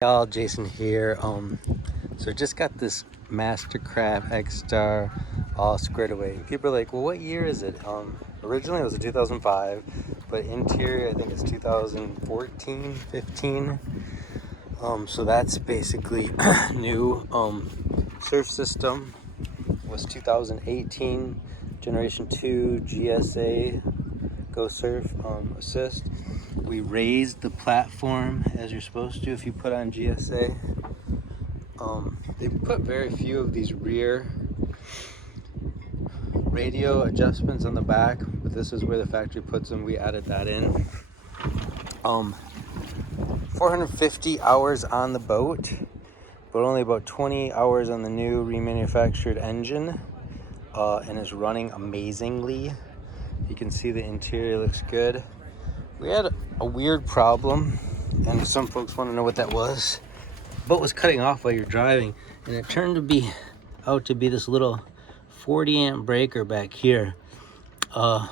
Y'all, Jason here. So just got this Mastercraft X-Star all squared away. People are like, well, what year is it? Originally it was a 2005, but interior I think it's 2014, 15. So that's basically new. Surf system was 2018, Generation 2 GSA Go Surf Assist. We raised the platform as you're supposed to if you put on GSA. They put very few of these rear radio adjustments on the back, but this is where the factory puts them. We added that in. 450 hours on the boat, but only about 20 hours on the new remanufactured engine, and it's running amazingly. You can see the interior looks good. We had a weird problem, and some folks want to know what that was. The boat was cutting off while you're driving, and it turned out to be this little 40 amp breaker back here. The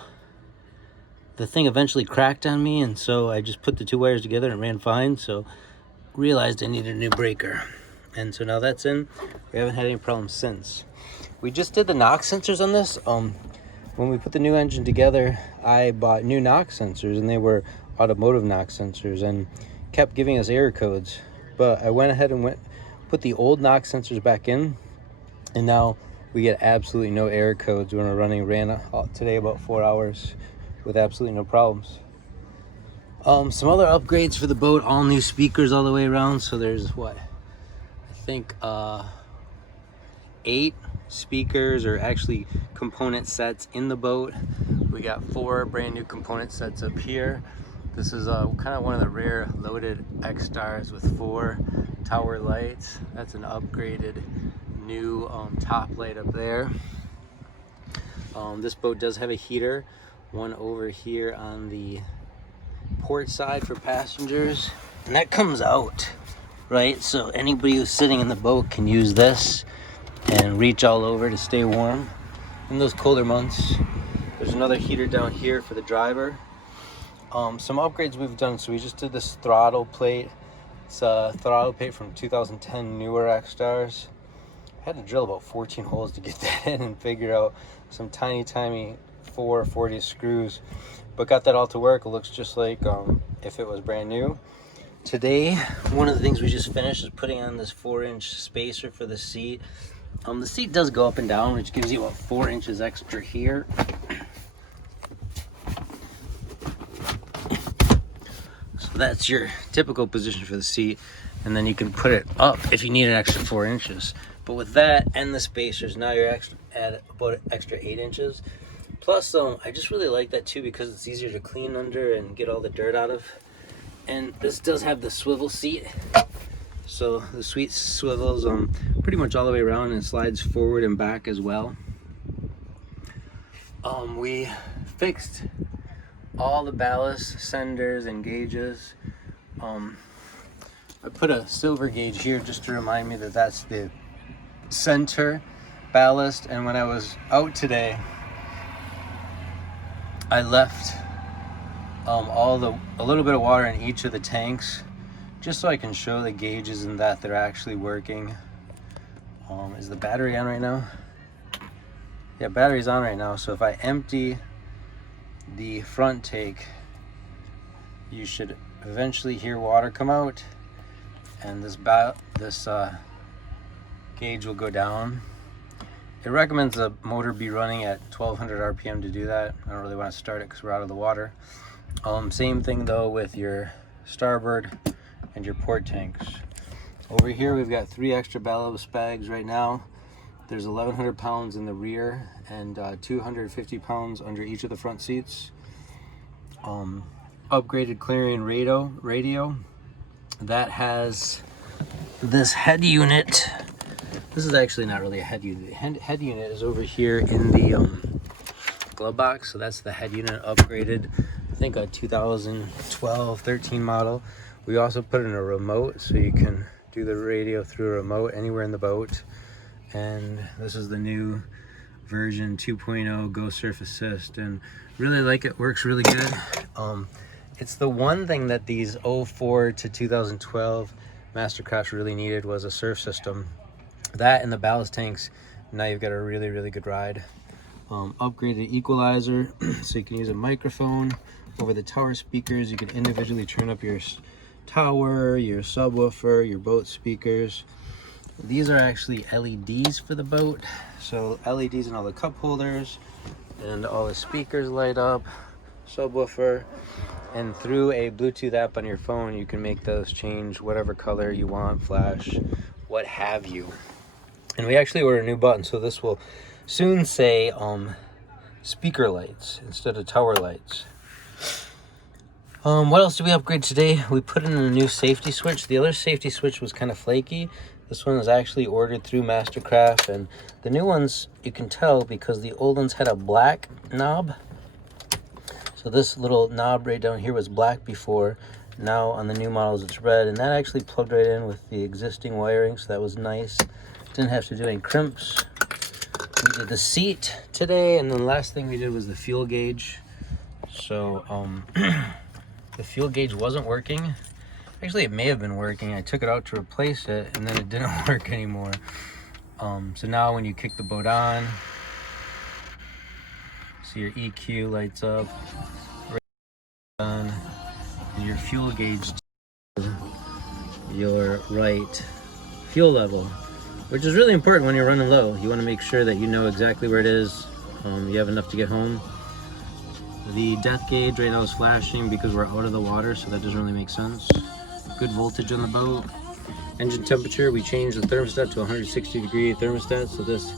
thing eventually cracked on me, and so I just put the two wires together and it ran fine. So realized I needed a new breaker, and so now that's in. We haven't had any problems since. We just did the NOx sensors on this. When we put the new engine together, I bought new NOx sensors, and they were automotive NOx sensors and kept giving us error codes. But I went ahead and put the old NOx sensors back in, and now we get absolutely no error codes when we're running. Ran today about 4 hours with absolutely no problems. Some other upgrades for the boat: all new speakers all the way around. So there's what, I think 8 speakers, or actually component sets, in the boat. We got 4 brand new component sets up here. This is kind of one of the rare loaded X-Stars with 4 tower lights. That's an upgraded new top light up there. This boat does have a heater, one over here on the port side for passengers, and that comes out, right? So anybody who's sitting in the boat can use this and reach all over to stay warm in those colder months. There's another heater down here for the driver. Some upgrades we've done. So we just did this throttle plate. It's a throttle plate from 2010 newer X-Stars. I had to drill about 14 holes to get that in and figure out some tiny 440 screws, but got that all to work. It looks just like if it was brand new. Today, one of the things we just finished is putting on this 4-inch spacer for the seat. The seat does go up and down, which gives you about 4 inches extra here. So that's your typical position for the seat, and then you can put it up if you need an extra 4 inches. But with that and the spacers, now you're at about an extra 8 inches. Plus, I just really like that too, because it's easier to clean under and get all the dirt out of. And this does have the swivel seat. So the seat swivels pretty much all the way around and slides forward and back as well. We fixed all the ballast senders and gauges. I put a silver gauge here just to remind me that that's the center ballast. And when I was out today, I left a little bit of water in each of the tanks, just so I can show the gauges and that they're actually working. Is the battery on right now? Yeah, battery's on right now. So if I empty the front tank, you should eventually hear water come out, and this gauge will go down. It recommends the motor be running at 1200 RPM to do that. I don't really want to start it because we're out of the water. Same thing though with your starboard and your port tanks. Over here we've got 3 extra ballast bags right now. There's 1,100 pounds in the rear and 250 pounds under each of the front seats. Upgraded Clarion radio. That has this head unit. This is actually not really a head unit. The head unit is over here in the glove box. So that's the head unit upgraded. I think a 2012-13 model. We also put in a remote, so you can do the radio through a remote anywhere in the boat. And this is the new version 2.0 Go Surf Assist, and really like it. Works really good. It's the one thing that these 04 to 2012 Mastercraft really needed was a surf system. That and the ballast tanks, now you've got a really, really good ride. Upgraded equalizer, so you can use a microphone over the tower speakers. You can individually turn up your tower, your subwoofer, your boat speakers. These are actually LEDs for the boat, so LEDs in all the cup holders, and all the speakers light up, subwoofer, and through a Bluetooth app on your phone you can make those change whatever color you want, flash, what have you. And we actually ordered a new button, so this will soon say speaker lights instead of tower lights. What else did we upgrade today? We put in a new safety switch. The other safety switch was kind of flaky. This one was actually ordered through Mastercraft, and the new ones you can tell because the old ones had a black knob. So this little knob right down here was black before. Now on the new models it's red, and that actually plugged right in with the existing wiring, so that was nice. Didn't have to do any crimps. We did the seat today, and then the last thing we did was the fuel gauge. So the fuel gauge wasn't working. Actually, it may have been working. I took it out to replace it, and then it didn't work anymore. So now when you kick the boat on, see your EQ lights up, and your fuel gauge, your right fuel level, which is really important when you're running low. You want to make sure that you know exactly where it is. You have enough to get home. The depth gauge right now is flashing because we're out of the water, so that doesn't really make sense. Good voltage on the boat. Engine temperature, we changed the thermostat to 160 degree thermostat, so this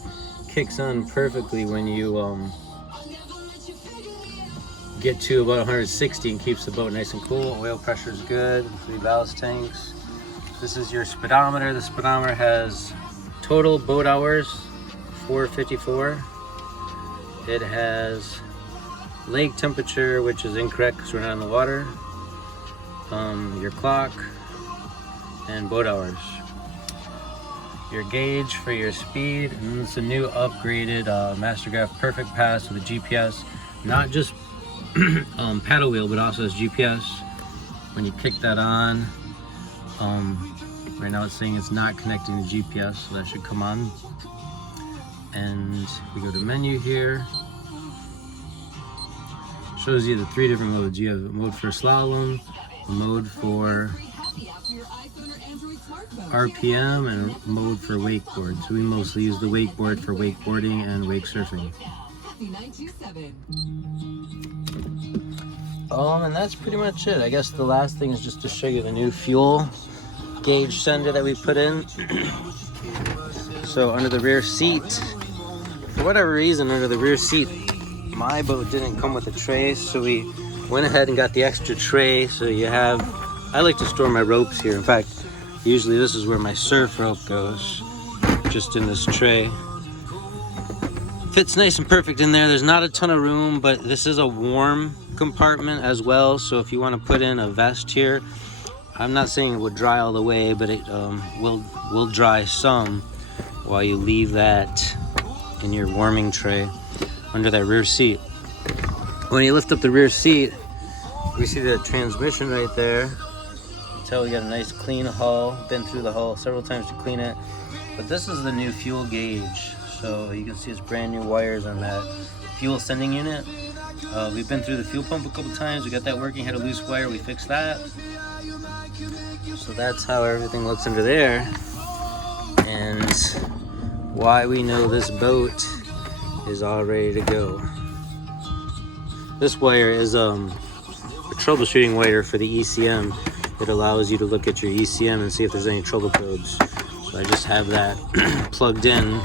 kicks on perfectly when you get to about 160 and keeps the boat nice and cool. Oil pressure is good. 3 ballast tanks. This is your speedometer. The speedometer has total boat hours 454. It has lake temperature, which is incorrect because we're not in the water, your clock, and boat hours. Your gauge for your speed, and it's a new upgraded Mastercraft Perfect Pass with a GPS, not just paddle wheel, but also has GPS. When you kick that on, right now it's saying it's not connecting to GPS, so that should come on. And we go to menu here. Shows you the 3 different modes. You have a mode for slalom, a mode for RPM, and a mode for wakeboard. So we mostly use the wakeboard for wakeboarding and wake surfing. And that's pretty much it. I guess the last thing is just to show you the new fuel gauge sender that we put in. So under the rear seat, for whatever reason, under the rear seat, my boat didn't come with a tray, so we went ahead and got the extra tray. So you have, I like to store my ropes here. In fact, usually this is where my surf rope goes, just in this tray. Fits nice and perfect in there. There's not a ton of room, but this is a warm compartment as well. So if you want to put in a vest here, I'm not saying it would dry all the way, but it will dry some while you leave that in your warming tray under that rear seat. When you lift up the rear seat, we see the transmission right there. Tell we got a nice clean hull. Been through the hull several times to clean it. But this is the new fuel gauge. So you can see it's brand new wires on that fuel sending unit. We've been through the fuel pump a couple times. We got that working, had a loose wire, we fixed that. So that's how everything looks under there. And why we know this boat is all ready to go. This wire is a troubleshooting wire for the ECM. It allows you to look at your ECM and see if there's any trouble codes. So I just have that plugged in,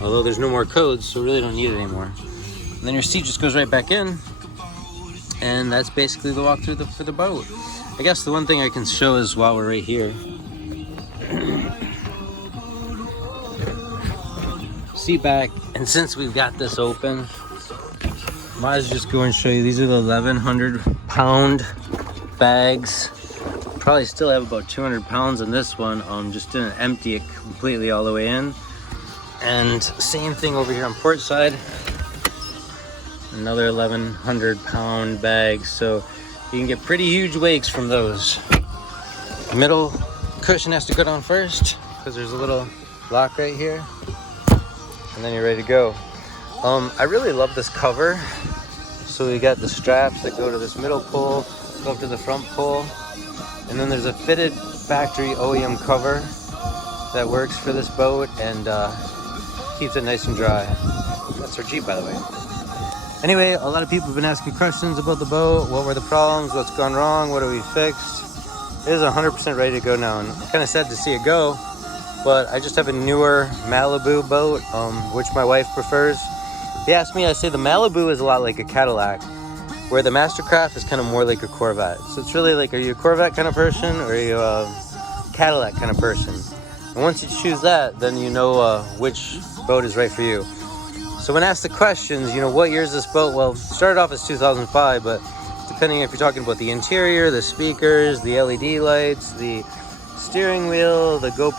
although there's no more codes, so really don't need it anymore. And then your seat just goes right back in, and that's basically the walkthrough for the boat. I guess the one thing I can show is while we're right here. Seat back, and since we've got this open, might as well just go and show you. These are the 1,100 pound bags. Probably still have about 200 pounds in this one. Just didn't empty it completely all the way in. And same thing over here on port side. Another 1,100 pound bag. So you can get pretty huge wakes from those. Middle cushion has to go down first because there's a little lock right here, and then you're ready to go. I really love this cover. So we got the straps that go to this middle pole, go up to the front pole, and then there's a fitted factory OEM cover that works for this boat and keeps it nice and dry. That's our Jeep, by the way. Anyway, a lot of people have been asking questions about the boat. What were the problems? What's gone wrong? What have we fixed? It is 100% ready to go now, and I'm kind of sad to see it go, but I just have a newer Malibu boat, which my wife prefers. If you ask me, I say the Malibu is a lot like a Cadillac, where the Mastercraft is kind of more like a Corvette. So it's really like, are you a Corvette kind of person, or are you a Cadillac kind of person? And once you choose that, then you know which boat is right for you. So when asked the questions, you know, what year is this boat? Well, it started off as 2005, but depending if you're talking about the interior, the speakers, the LED lights, the steering wheel, the Go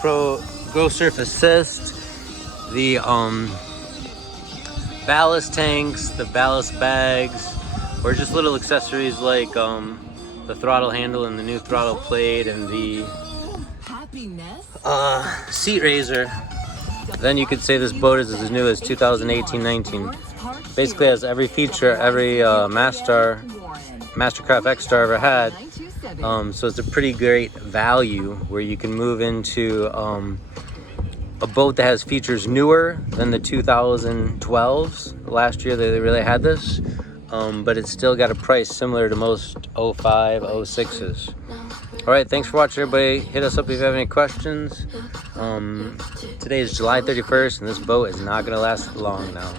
Surf Assist, the ballast tanks, the ballast bags, or just little accessories like the throttle handle and the new throttle plate and the seat raiser, then you could say this boat is as new as 2018-19. Basically has every feature every Mastercraft X-Star ever had. So it's a pretty great value where you can move into a boat that has features newer than the 2012s. Last year they really had this, but it's still got a price similar to most 05, 06s. All right, thanks for watching, everybody. Hit us up if you have any questions. Today is July 31st, and this boat is not going to last long now.